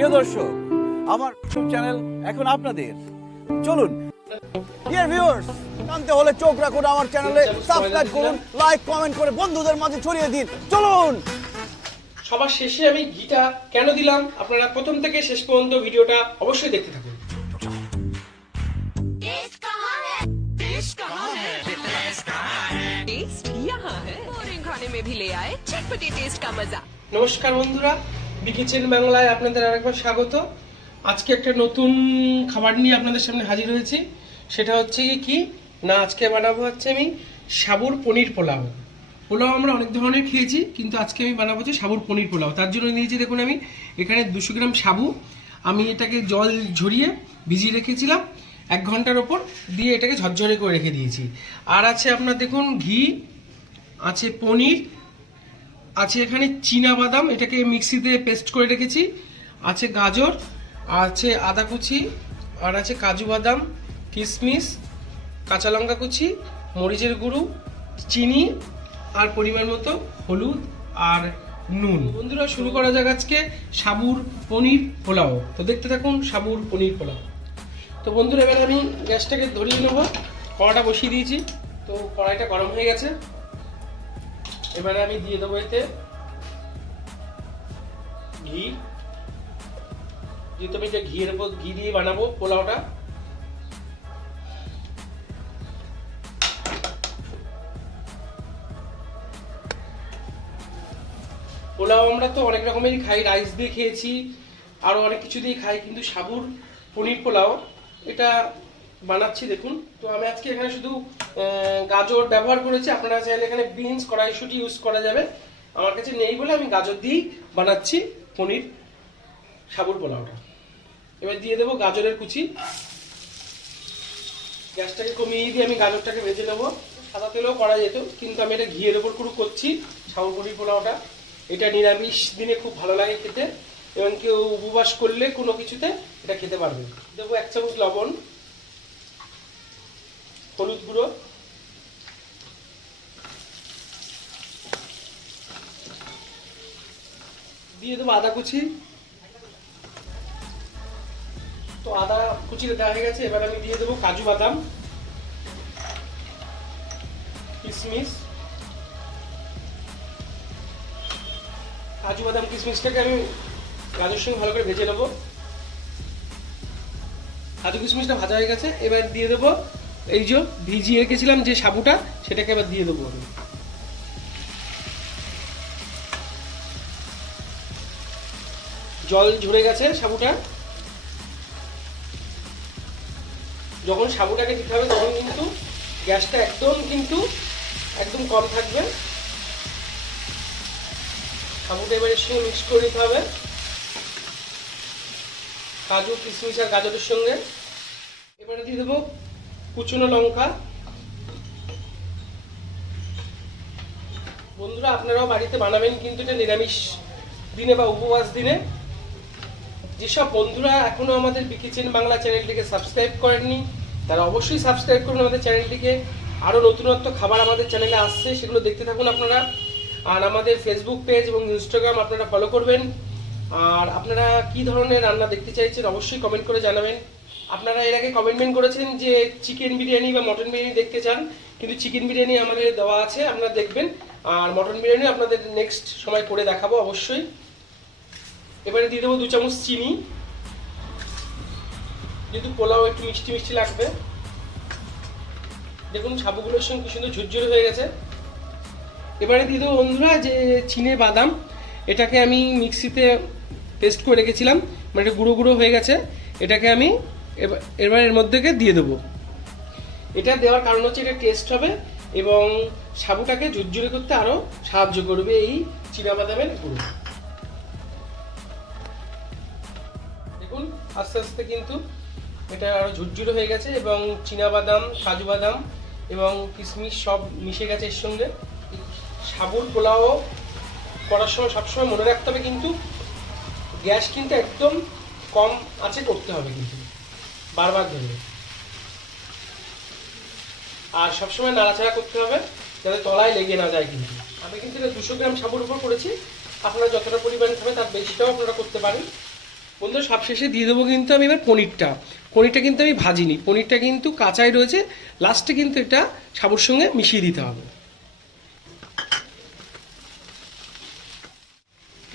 প্রিয় দর্শক, আমার ইউটিউব চ্যানেল এখন আপনাদের। চলুন ডিয়ার ভিউয়ার্স, জানতে হলে চোখ রাখুন আমার চ্যানেলে, সাবস্ক্রাইব করুন, লাইক কমেন্ট করে বন্ধুদের মাঝে ছড়িয়ে দিন। চলুন। সবার শেষে আমি ঘিটা কেন দিলাম, আপনারা প্রথম থেকে শেষ পর্যন্ত ভিডিওটা অবশ্যই দেখতে থাকুন। নমস্কার বন্ধুরা, বিকিচেন বাংলায় আপনাদের আরেকবার স্বাগত। আজকে একটা নতুন খাবার নিয়ে আপনাদের সামনে হাজির হয়েছি। সেটা হচ্ছে কি না, আজকে বানাবো হচ্ছে আমি সাবুর পনির পোলাও। পোলাও আমরা অনেক ধরনের খেয়েছি, কিন্তু আজকে আমি বানাবো হচ্ছে সাবুর পনির পোলাও। তার জন্য নিয়েছি দেখুন আমি এখানে 200 গ্রাম সাবু। আমি এটাকে জল ঝরিয়ে ভিজিয়ে রেখেছিলাম 1 ঘন্টার ওপর, দিয়ে এটাকে ঝরঝরে করে রেখে দিয়েছি। আর আছে আপনার দেখুন ঘি, আছে পনির, আছে এখানে চীনা বাদাম, এটাকে মিক্সিতে পেস্ট করে রেখেছি, আছে গাজর, আছে আদা কুচি, আর আছে কাজু বাদাম, কিশমিশ, কাঁচা লঙ্কা কুচি, মরিচের গুঁড়ো, চিনি, আর পরিমাণ মতো হলুদ আর নুন। বন্ধুরা শুরু করা যাক আজকে সাবুর পনির পোলাও। তো দেখতে থাকুন সাবুর পনির পোলাও। তো বন্ধুরা এবার আমি গ্যাসটাকে ধরিয়ে নেবো, কড়াটা বসিয়ে দিয়েছি। তো কড়াইটা গরম হয়ে গেছে, এবারে আমি দিয়ে দেবো এতে ঘি। যেহেতু আমি এটা ঘিয়ের উপর ঘি দিয়ে বানাবো পোলাওটা, পোলাও আমরা তো অনেক রকমেরই খাই, রাইস দিয়ে খেয়েছি, আরো অনেক কিছু দিয়ে খাই, কিন্তু সাবুর পনির পোলাও এটা বানাচ্ছি দেখুন। তো আমি আজকে এখানে শুধু গাজর ব্যবহার করেছি, আপনারা চাইলে এখানে বিনস, কড়াইশুঁটি ইউজ করা যাবে। আমার কাছে নেই বলে আমি গাজর দিয়েই বানাচ্ছি পনির সাবুর পোলাওটা। এবার দিয়ে দেবো গাজরের কুচি। গ্যাসটাকে কমিয়ে দিয়ে আমি গাজরটাকে ভেজে নেবো। সাদা তেলেও করা যেত, কিন্তু আমি এটা ঘিয়ের ওপর পুরো করছি সাবুর পনির পোলাওটা। এটা নিরামিষ দিনে খুব ভালো লাগে খেতে, এবং কেউ উপবাস করলে কোনো কিছুতে এটা খেতে পারবে। দেবো 1 চামচ লবণ, হলুদ গুঁড়ো, দিয়ে দেবো আদা কুচি। তো আদা কুচিটা দেওয়া হয়ে গেছে, এবার আমি দিয়ে দেবো কাজু বাদাম, কিশমিশ। কাজু বাদাম কিশমিশটাকে আমি গাজরের সঙ্গে ভালো করে ভেজে নেবো। কাজু কিশমিশটা ভাজা হয়ে গেছে, এবার দিয়ে দেবো এই যে ভিজিয়ে রেখেছিলাম যে সাবুটা, সেটাকে এবার দিয়ে দেবো আমি। জল ঝরে গেছে সাবুটা। যখন সাবুটাকে দিতে হবে তখন কিন্তু গ্যাসটা একদম কম থাকবে। সাবুটা এবার এর সঙ্গে মিক্স করে নিতে হবে, কাজু কিশমিশ আর গাজরের সঙ্গে। এবারে দিয়ে দেবো কুচনো লঙ্কা। বন্ধুরা আপনারাও বাড়িতে বানাবেন, কিন্তু এটা নিরামিষ দিনে বা উপবাস দিনে। যেসব বন্ধুরা এখনো আমাদের বিকিচেন বাংলা চ্যানেলটিকে সাবস্ক্রাইব করেননি, তারা অবশ্যই সাবস্ক্রাইব করুন আমাদের চ্যানেলটিকে। আরও নতুনত্ব খাবার আমাদের চ্যানেলে আসছে, সেগুলো দেখতে থাকুন আপনারা। আর আমাদের ফেসবুক পেজ এবং ইনস্টাগ্রাম আপনারা ফলো করবেন। আর আপনারা কি ধরনের রান্না দেখতে চাইছেন অবশ্যই কমেন্ট করে জানাবেন। আপনারা এর আগে কমেন্টমেন্ট করেছেন যে চিকেন বিরিয়ানি বা মটন বিরিয়ানি দেখতে চান, কিন্তু চিকেন বিরিয়ানি আমাদের দেওয়া আছে, আপনারা দেখবেন। আর মটন বিরিয়ানি আপনাদের নেক্সট সময় করে দেখাবো অবশ্যই। এবারে দিয়ে দেবো 2 চামচ চিনি, যেহেতু পোলাও একটু মিষ্টি মিষ্টি লাগবে। দেখুন সাবুগুলোর সঙ্গে কি সুন্দর ঝুরঝুরে হয়ে গেছে। এবারে দিয়ে দেবো বন্ধুরা যে চিনে বাদাম, এটাকে আমি মিক্সিতে পেস্ট করে রেখেছিলাম, মানে এটা গুঁড়ো গুঁড়ো হয়ে গেছে। এটাকে আমি এবার এর মধ্যে দিয়ে দেবো। এটা দেওয়ার কারণ হচ্ছে এটা টেস্ট হবে এবং সাবুটাকে ঝুরঝুরে করতে আরও সাহায্য করবে এই চীনা বাদামের গুঁড়ো। দেখুন আস্তে আস্তে কিন্তু এটা আরও ঝুরঝুরে হয়ে গেছে, এবং চীনা বাদাম, কাজু বাদাম এবং কিশমিশ সব মিশে গেছে এর সঙ্গে। সাবুর পোলাও করার সময় সবসময় মনে রাখতে হবে কিন্তু গ্যাস কিন্তু একদম কম আঁচে করতে হবে, কিন্তু বারবার ধরে। আর সবসময় নাড়াচাড়া করতে হবে যাতে তলায় লেগে না যায়। কিন্তু আমি কিন্তু এটা 200 গ্রাম সাবুর উপর করেছি, আপনারা যতটা পরিমাণ খাবেন তার বেশিটাও আপনারা করতে পারেন। বন্ধুরা সবশেষে দিয়ে দেবো কিন্তু আমি এবার পনিরটা কিন্তু আমি ভাজিনি, পনিরটা কিন্তু কাঁচাই রয়েছে, লাস্টে কিন্তু এটা সাবুর সঙ্গে মিশিয়ে দিতে হবে।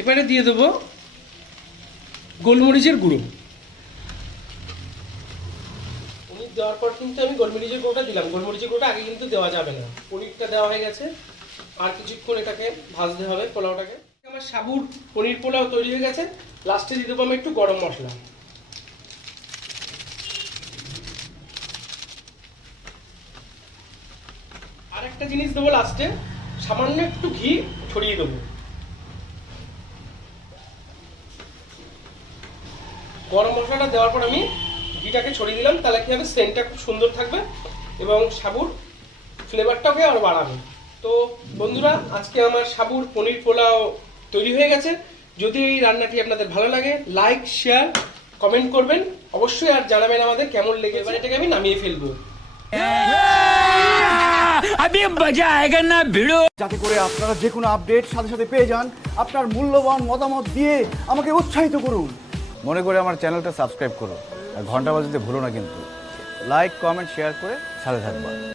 এবারে দিয়ে দেবো গোলমরিচের গুঁড়ো। পনির দেওয়ার পর কিন্তু আমি গোলমরিচের গুঁড়োটা দিলাম, গোলমরিচের গুঁড়োটা আগে কিন্তু দেওয়া যাবে না। পনিরটা দেওয়া হয়ে গেছে, আর কিছুক্ষণ এটাকে ভাজতে হবে পোলাওটাকে। আমার সাবুর পনির পোলাও তৈরি হয়ে গেছে। লাস্টে দিয়ে দেবো আমি একটু গরম মশলা। আর একটা জিনিস দেবো লাস্টে, সামান্য একটু ঘি ছড়িয়ে দেবো। গরম মশলাটা দেওয়ার পর আমি ঘিটাকে ছড়িয়ে দিলাম, তাহলে কি হবে, সেন্টটা খুব সুন্দর থাকবে এবং সাবুর ফ্লেভারটাকে আরো বাড়াবে। তো বন্ধুরা, আজকে আমার সাবুর পনির পোলাও তৈরি হয়ে গেছে। যদি এই রান্নাটি আপনাদের ভালো লাগে, লাইক শেয়ার কমেন্ট করবেন অবশ্যই, আর জানাবেন আমাদের কেমন লেগে। এবার এটাকে আমি নামিয়ে ফেলবো। যাতে করে আপনারা যে কোনো আপডেট সাথে সাথে পেয়ে যান। আপনার মূল্যবান মতামত দিয়ে আমাকে উৎসাহিত করুন। মনে করে আমার চ্যানেলটা সাবস্ক্রাইব করুন, আর ঘন্টা বাজাতে ভুলো না কিন্তু। লাইক কমেন্ট শেয়ার করে সাথে থাকবেন।